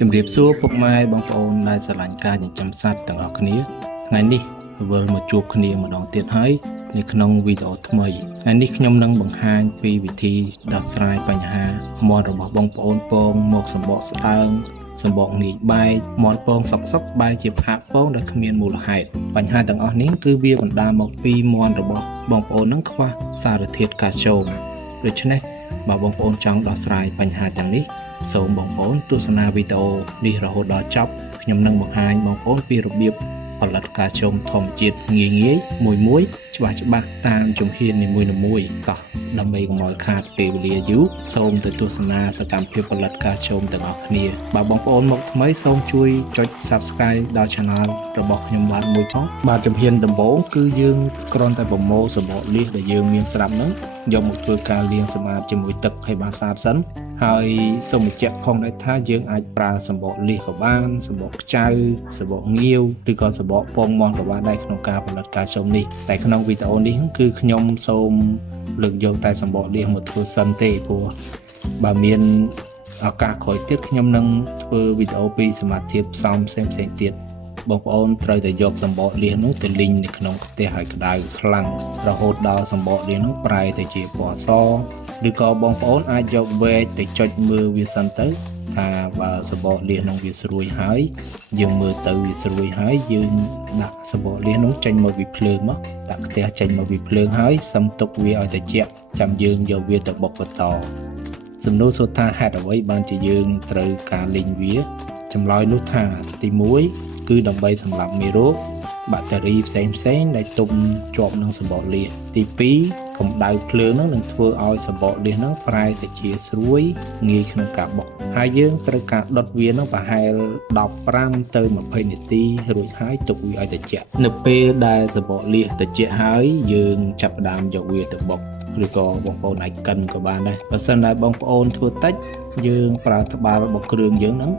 ជំរាបសួរពុកម៉ែបងប្អូនដែលស្រឡាញ់ការចិញ្ចឹមសត្វទាំងអស់គ្នាថ្ងៃនេះវិលមកជួបគ្នាម្ដងទៀតហើយនៅក្នុងវីដេអូថ្មីថ្ងៃនេះខ្ញុំនឹងបង្ហាញពីវិធីដោះស្រាយបញ្ហាមាន់របស់បងប្អូនពងមកសម្បកស្ដើងសម្បកងាយបែកមាន់ពងសុកបែកជាផាកពងដែលគ្មានមូលហេតុបញ្ហាទាំងអស់នេះគឺវាបណ្ដាលមកពីមាន់របស់បងប្អូននឹងខ្វះសារធាតុកាល់ស្យូមដូច្នេះបើបងប្អូនចង់ដោះស្រាយបញ្ហាទាំងនេះសូមបងប្អូនទស្សនាវីដេអូនេះរហូតដល់ចប់ខ្ញុំនឹងបង្ហាញបងប្អូនពីរបៀបផលិតកាល់ស្យូមធម្មជាតិងាយមួយច្បាស់តាមជំហាននីមួយតោះដើម្បីកុំឲ្យខាតពេលវេលាយូរសូមទៅទស្សនាសកម្មភាពផលិតកាល់ស្យូមទាំងអស់គ្នាបើបងប្អូនមកថ្មីសូមជួយចុច Subscribe ដល់ Channel របស់ខ្ញុំបាទមួយផងបាទជំហានដំបូងគឺយើងគ្រាន់តែប្រមូលសម្បកលៀសដែលយើងមានស្រាប់ហ្នឹងយកមកធ្វើការលាងសម្អាតជាមួយទឹកឲ្យបានស្អាតសិនហើយសូមបញ្ជាក់ផងដែរថាយើងអាចប្រើសម្បកលៀសក៏បានសម្បកខ្ចៅសម្បកងាវឬក៏សម្បកពងមាន់ក៏បានដែរក្នុងការផលិតកាល់ស្យូមនេះតែក្នុងវីដេអូនេះគឺខ្ញុំសូមលើកយកតែសម្បកលៀសមកធ្វើសិនទេព្រោះបើមានឱកាសក្រោយទៀតខ្ញុំនឹងធ្វើវីដេអូពីសមាធិផ្សំផ្សេងទៀតបងប្អូនត្រូវតែយកសម្បកលៀសនោះទៅលីងនៅក្នុងខ្ទះឲ្យក្តៅខ្លាំងរហូតដល់សម្បកលៀសនោះប្រែទៅជាពណ៌សឬក៏បងប្អូនអាចយកវែកទៅចុចមើលវាសិនទៅថាបើសម្បកលៀសនោះវាស្រួយហើយយើងមើលទៅវាស្រួយហើយយើងដាក់សម្បកលៀសនោះចេញមកពីភ្លើងមកដាក់ខ្ទះចេញមកពីភ្លើងហើយសឹមទុកវាឲ្យត្រជាក់ចាំយើងយកវាទៅបុកបន្តសំណួរសួរថាហេតុអ្វីបានជាយើងត្រូវការលីងវាចម្លើយនោះថាទី1គឺដើម្បីសម្លាប់មេរោគបាក់តេរីផ្សេងដែលទុំជាប់នឹងសម្បកលៀសទី2កម្ដៅភ្លើងនឹងធ្វើឲ្យសម្បកលៀសនឹងប្រែទៅជាស្រួយងាយក្នុងការបុកហើយយើងត្រូវការដុតវានឹងប្រហែល15ទៅ20នាទីរួចហើយទុកវាឲ្យត្រជាក់នៅពេលដែលសម្បកលៀសត្រជាក់ហើយយើងចាប់ផ្ដើមយកវាទៅបុកឬក៏បងប្អូនអាចកិនក៏បានដែរបើសិនតែបងប្អូនធ្វើតិចយើងប្រើត្បាល់របស់គ្រឿងយើងហ្នឹង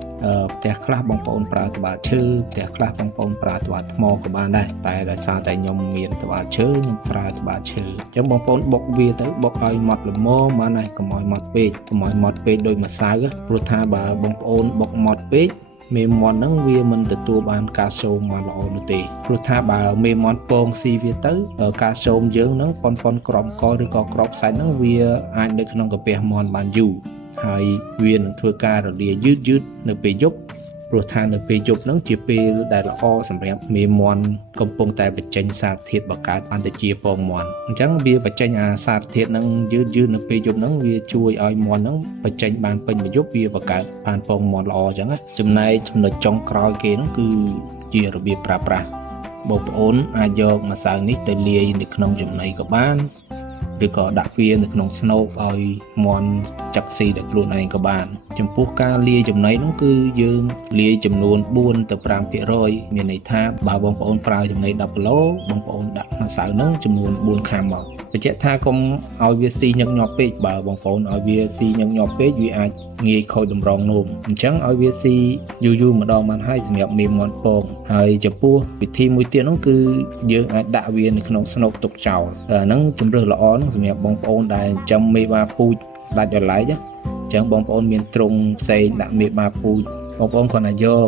ផ្ទះខ្លះបងប្អូនប្រើត្បាល់ឈើផ្ទះខ្លះបងប្អូនប្រើត្បាល់ថ្មក៏បានដែរតែដោយសារតែខ្ញុំមានត្បាល់ឈើខ្ញុំប្រើត្បាល់ឈើអញ្ចឹងបងប្អូនបុកវាទៅបុកឲ្យម៉ត់ល្មមបានហើយកុំឲ្យម៉ត់ពេកកុំឲ្យម៉ត់ពេកដូចម្សៅព្រោះថាបើបងប្អូនបុកម៉ត់ពេកមេមាន់ហ្នឹងវាមិនទទួលបានកាល់ស្យូមមកល្អនោះទេព្រោះថាបើមេមាន់ពងស៊ីវាទៅកាល់ស្យូមយើងហ្នឹងប៉ុនក្របកឬក៏ក្របសាច់ហ្នឹងវាអាចនៅក្នុងកាពះមាន់បានយូរហើយវានឹងធ្វើការរលាយឺតនៅពេលយប់ព្រោះថានៅពេលយប់ហ្នឹងជាពេលដែលល្អសម្រាប់មេមាន់កំពុងតែបញ្ចេញសារធាតុបង្កើតបានទៅជាពងមាន់អញ្ចឹងវាបញ្ចេញអាសារធាតុហ្នឹងយឺតនៅពេលយប់ហ្នឹងវាជួយឲ្យមាន់ហ្នឹងបញ្ចេញបានពេញមួយយប់វាបង្កើតបានពងមាន់ល្អអញ្ចឹងចំណែកចំណុចចុងក្រោយគេហ្នឹងគឺជារបៀបប្រើប្រាស់បងប្អូនអាចយកម្សៅនេះទៅលាយនៅក្នុងចំណីក៏បានឬក៏ដាក់វានៅក្នុងស្នូកឲ្យមាន់ចាក់ស៊ីដោយខ្លួនឯងក៏បានចំពោះការលាយចំណីនោះគឺយើងលាយចំនួន4ទៅ5%មានន័យថាបើបងប្អូនប្រើចំណី10គីឡូបងប្អូនដាក់ម្សៅហ្នឹងចំនួន4ខាំមកបញ្ជាក់ថាកុំឲ្យវាស៊ីញឹកញាប់ពេកបើបងប្អូនឲ្យវាស៊ីញឹកញាប់ពេកវាអាចងាយខូចតម្រងនោមអញ្ចឹងឲ្យវាស៊ីយូរម្ដងបានហើយសម្រាប់មេមាន់ពងហើយចំពោះវិធីមួយទៀតនោះគឺយើងអាចដាក់វានៅក្នុងស្នូកទុកចោលអាហ្នឹងជម្រើសល្អហ្នឹងសម្រាប់បងប្អូនដែលចិញ្ចឹមមេបាពូជដាច់ដោយឡែកអញ្ចឹងបងប្អូនមានទ្រុងផ្សេងដាក់មេបាពូជបងប្អូនគាត់តែយក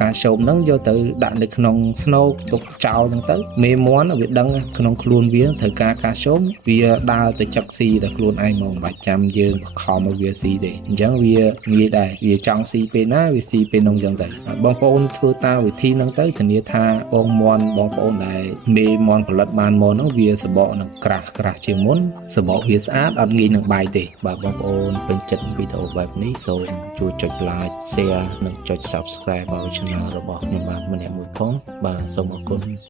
កាល់ស្យូមហ្នឹងយកទៅដាក់នៅក្នុងស្នូកទុកចោលហ្នឹងទៅមេមាន់វាដឹងក្នុងខ្លួនវាត្រូវការកាល់ស្យូមវាដើរទៅចឹកស៊ីដល់ខ្លួនឯងមកមិនបាច់ចាំយើងខំឲ្យវាស៊ីទេអញ្ចឹងវាងាយដែរវាចង់ស៊ីពេលណាវាស៊ីពេលនោះអញ្ចឹងទៅបងប្អូនធ្វើតាមវិធីហ្នឹងទៅធានាថាពងមាន់បងប្អូនដែលមេមាន់ផលិតបានមកហ្នឹងវាសបកនឹងក្រាស់ជាងមុនសបកវាស្អាតអត់ងាយនឹងបាយទេបើបងប្អូនពេញចិត្តវីដេអូបែបនេះសូមជួយចុច like share និងចុច Subscribe ឲ្យ Channel របស់ខ្ញុំបាទម្នាក់មួយផងបាទសូមអរគុណ